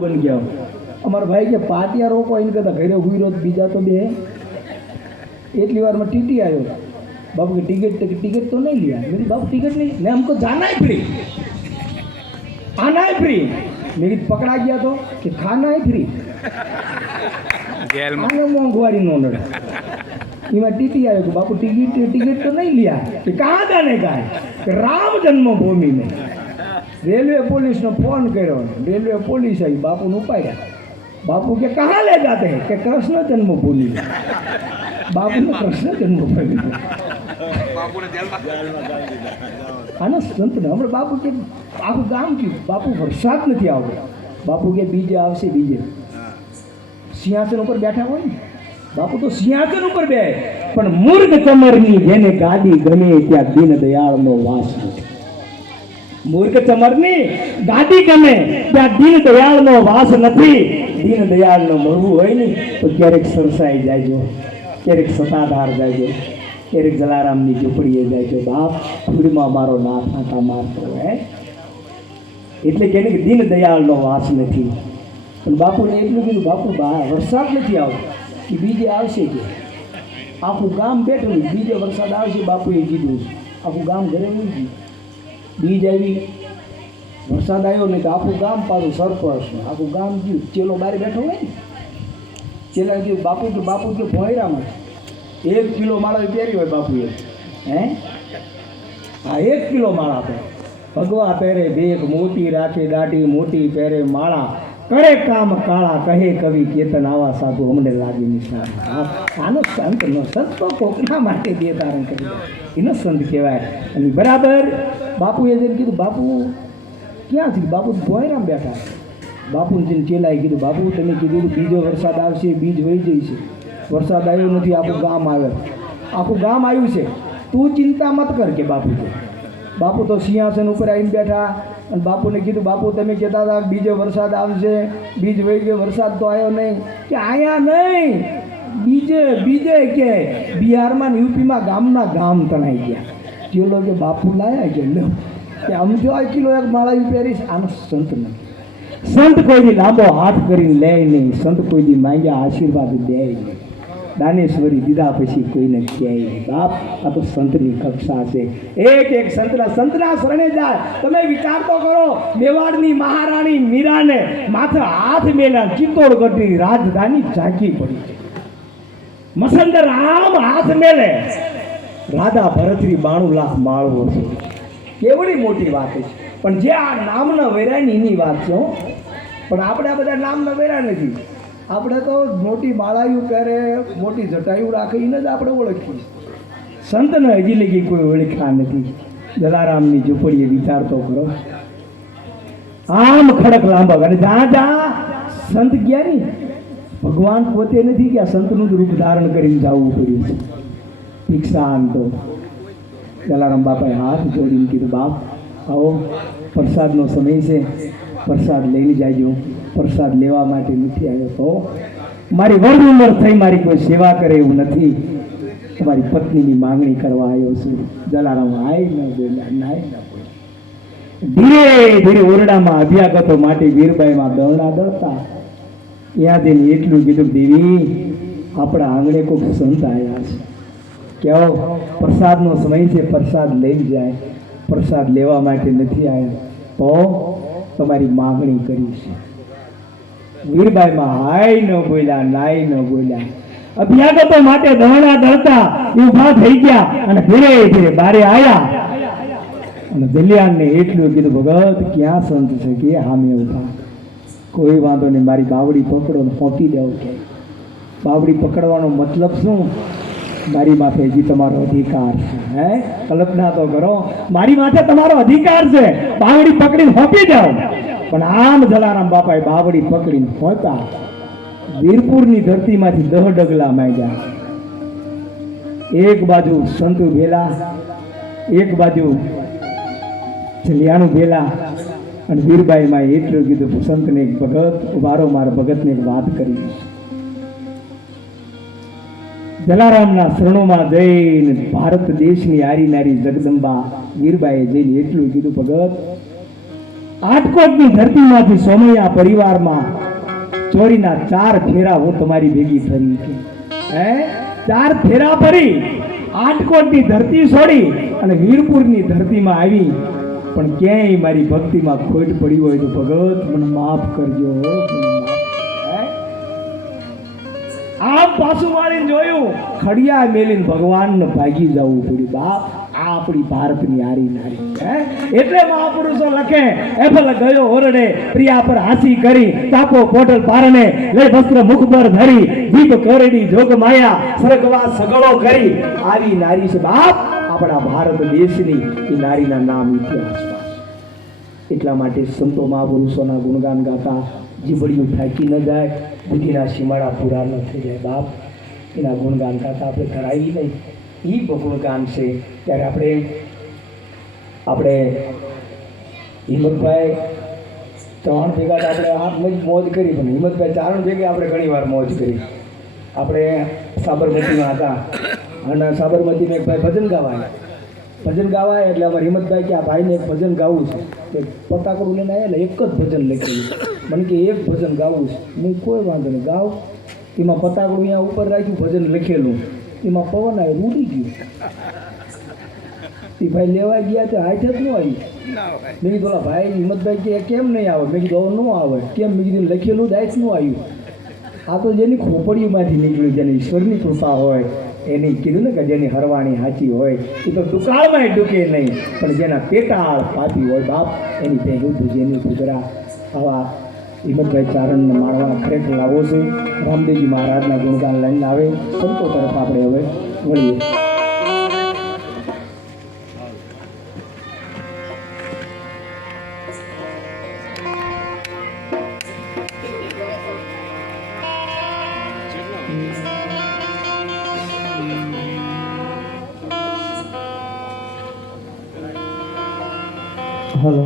बन गया हमारा भाई के पाटिया रोको इनके तो घरे हुई रोज बीजा तो बे इतनी बार में टीटी आयो बाबू की टिकट तो नहीं लिया मेरी बाबू टिकट नहीं मैं हमको जाना है फ्री आना है फ्री मेरी पकड़ा गया तो कि खाना है फ्री जेल में मोंघवारी नो टीटी आयो बापू टिकट तो नहीं लिया कि कहाँ जाने का है कि राम जन्मभूमि में रेलवे पुलिस ने फोन करो रेलवे पुलिस आई बापू ने उपाया बापू के कहाँ ले जाते हैं कि कृष्ण जन्मभूमि में बापू ने कृष्ण जन्मभूमि में आना संत ने हमारे बापू के आखू गाम की बापू वरसाद नहीं आओ बापू के बीजे आवशे बीजे सिंहासन ऊपर बैठा हो बापू तो सिंहासन ऊपर बे पण मूर्ख चमरनी जेने गादी गमे त्या दीन दयाल नो वास मूर्ख चमरनी गादी गमे त्या दीन दयाल नो वास નથી दीन दयाल નો મળવું હોય ને તો ક્યારેક સરસાઈ જાયજો ક્યારેક સતાધાર જાયજો ક્યારેક જલારામની ઝૂંપડીએ જાયજો બાપ ફૂડમાં મારો નાથ આંટા મારતો હે એટલે કે દીન દયાળનો વાસ નથી પણ બાપુને એટલું કીધું બાપુ વરસાદ નથી આવતો કે બીજે આવશે કે આખું ગામ બેઠું બીજે વરસાદ આવશે બાપુએ કીધું આખું ગામ ઘરે નહીં ગયું બીજ આવી વરસાદ આવ્યો નહીં તો આખું ગામ પાછું સરપંચ આખું ગામ ગયું ચેલો બહાર બેઠો હોય ને ચેલા ગયું બાપુ કે ભોયરામાં 1 કિલો માળા પહેરી હોય બાપુએ હે હા 1 કિલો માળા પહેરે ભગવા પહેરે ભેખ મોટી રાખે દાઢી મોટી પહેરે માળા કરે કામ કાળા કહે કવિ કેતન આવા સાધુ અમને લાગી નિશાન આનો સંત નો સંત તો કોકના માટે બે ધારણ કરી એનો સંત કહેવાય અને બરાબર બાપુએ જેને કીધું બાપુ ક્યાં છે બાપુ ભોયરામ બેઠા બાપુને જેને ચેલાએ કીધું બાપુ તમે કીધું બીજો વરસાદ આવશે બીજ વહી જશે વરસાદ આવ્યો નથી આખું ગામ આવ્યું છે તું ચિંતા મત કર કે બાપુ તો સિંહાસન ઉપર આવીને બેઠા અને બાપુને કીધું બાપુ તમે કહેતા હતા બીજો વરસાદ આવશે બીજ વહી ગયો વરસાદ તો આવ્યો નહીં કે આયા નહીં બીજે કે બિહારમાં ને યુપીમાં ગામના ગામ તણાઈ ગયા ચેલો કે બાપુ લાયા કે લો કે આમ જો 1 કિલો એક માળા પહેરીશ આનો સંત નથી સંત કોઈની લાંબો હાથ કરીને લે નહીં સંત કોઈની માંગ્યા આશીર્વાદ દે નહીં દાનેશ્વરી દીધા પછી કોઈને કહે બાપ આ તો સંતની કક્ષા છે એક સંતના શરણે જાય તમે વિચાર તો કરો મેવાડની મહારાણી મીરાને માથે હાથ મેલા ચિત્તોડગઢની રાજધાની ઝાંકી પડી છે મસંદર આમ હાથ મેલે રાધા ભરતરી 92 લાખ માળવો છે કેવડી મોટી વાત છે પણ જે આ નામના વેરાની એની વાત છે પણ આપણે આ બધા નામના વેરા નથી આપણે તો મોટી માળાયું પહેરે મોટી જટાયું રાખે એને જ આપણે ઓળખીએ સંતને હજી લગી કોઈ ઓળખ્યા નથી જલારામની ઝૂંપડીએ વિચાર તો કરો આમ ખડક લાંબા અને જા સંત ગયા નહીં ભગવાન પોતે નથી કે આ સંતનું જ રૂપ ધારણ કરીને જવું પડ્યું છે ભિક્ષાન તો જલારામ બાપાએ હાથ જોડીને કીધું બાપ આવો પ્રસાદનો સમય છે પ્રસાદ લઈને જાયજો પ્રસાદ લેવા માટે નથી આવ્યો તો મારી વડ ઉંમર થઈ મારી કોઈ સેવા કરે એવું નથી તમારી પત્નીની માંગણી કરવા આવ્યો છું જલારામ આય ન બોલ્યા ધીરે ધીરે ઓરડામાં અભ્યાગતો માટે વીરબાઈમાં દોરડા દોડતા ત્યાં જઈને એટલું કીધું દેવી આપણા આંગણે કોઈ સંત આવ્યા છે કેવો પ્રસાદનો સમય છે પ્રસાદ લઈ જાય પ્રસાદ લેવા માટે નથી આવ્યા તો તમારી માંગણી કરી છે વીરબાઈમાં હાય ન બોલ્યા નાય ન બોલ્યા અભ્યાગતો માટે દોરડા દોડતા ઊભા થઈ ગયા અને ધીરે ધીરે બારે આવ્યા અને દલિયાનને એટલું કીધું ભગત ક્યાં સંત છે કે હામે ઉભા કોઈ વાંધો નહીં મારી બાવડી પકડો ને ફોંકી દેવું કે બાવડી પકડવાનો મતલબ શું મારી માથે હજી તમારો અધિકાર છે હે કલ્પના તો કરો મારી માથે તમારો અધિકાર છે બાવડી પકડીને ફોંકી જાઓ પણ આમ જલારામ બાપાએ બાવડી પકડીને ફોંકા વીરપુરની ધરતીમાંથી 10 ડગલા માંગ્યા એક બાજુ સંત ભેલા એક બાજુ જલિયાણું ભેલા અને વીરબાઈમાં એટલું કીધું સંતને એક ભગત વારંવાર ભગતને એક વાત કરી જલારામના શરણોમાં જઈને ભારત દેશની આરી નારી જગદંબા વીરબાઈએ જઈને એટલું કીધું ભગત આટકોટની ધરતીમાંથી સોમૈયા પરિવારમાં ચોરીના 4 ફેરા હું તમારી ભેગી ફરી છું. હે 4 ફેરા ફરી આટકોટની ધરતી છોડી અને વીરપુરની ધરતીમાં આવી, પણ ક્યાંય મારી ભક્તિમાં ખોટ પડી હોય તો ભગત મને માફ કરજો. આમ પાછું વાળીને જોયું, ખડિયા મેલીને ભગવાનને ભાગી જવું પડ્યું. બાપ આ આપણી ભારતની હારી નારી. એટલે મહાપુરુષો લખે એફલ ગયો ઓરડે પ્રિયા પર હાસી કરી, તાપો પોટલ પારણે લઈ વસ્ત્ર મુખ પર ધરી, દીપ કોરડી જોગ માયા સ્વર્ગવાસ સગળો કરી. આવી નારી છે બાપ આપણા ભારત દેશની. એ નારીના નામ ઇતિહાસમાં. એટલા માટે સંતો મહાપુરુષોના ગુણગાન ગાતા જીવડિયું થાકી ન જાય, બુદ્ધિના સીમાડા પૂરા ન થઈ જાય. બાપ એના ગુણગાન ગાતા આપણે કરાવી નહીં. એ ગુણગાન છે ત્યારે આપણે હિંમતભાઈ 3 ભેગા આપણે આ મોજ કરી, પણ હિંમતભાઈ 4 ભેગા આપણે ઘણી વાર મોજ કરી. આપણે સાબરમતીમાં હતા અને સાબરમતીમાં એક ભાઈ ભજન ગાવાય એટલે અમારે હિંમતભાઈ કે આ ભાઈને એક ભજન ગાવું છે. કે પતાકડું લઈને આવ્યા એટલે એક જ ભજન લખેલું. મને કે એક ભજન ગાવું છે. મેં કોઈ વાંધો નહીં ગાવ. એમાં પતાકડું અહીંયા ઉપર રાખ્યું, ભજન લખેલું. એમાં પવન આવે ઉડી ગયું. એ ભાઈ લેવા ગયા તો હાથે જ ન આવી. મેં કીધું ઓલા ભાઈ હિંમતભાઈ કે કેમ નહીં આવે? મેં કીધું ન આવે કેમ? મેં કીધું લખેલું જ ન આવ્યું. આ તો જેની ખોપડીમાંથી નીકળ્યું, જેની ઈશ્વરની કૃપા હોય એની કીધું ને કે જેની હરવાણી સાચી હોય એ તો દુકાળમાં ડૂકે નહીં, પણ જેના પેટાળ પાપી હોય બાપ એની તે યુદ્ધ જેની ગુજરા. આવા હિંમતભાઈ ચારણને માણવા ખરેખર લાવો છે. રામદેવજી મહારાજના ગુણગાન લઈને આવે. સંતો તરફ આપણે હવે વળીએ. હલો.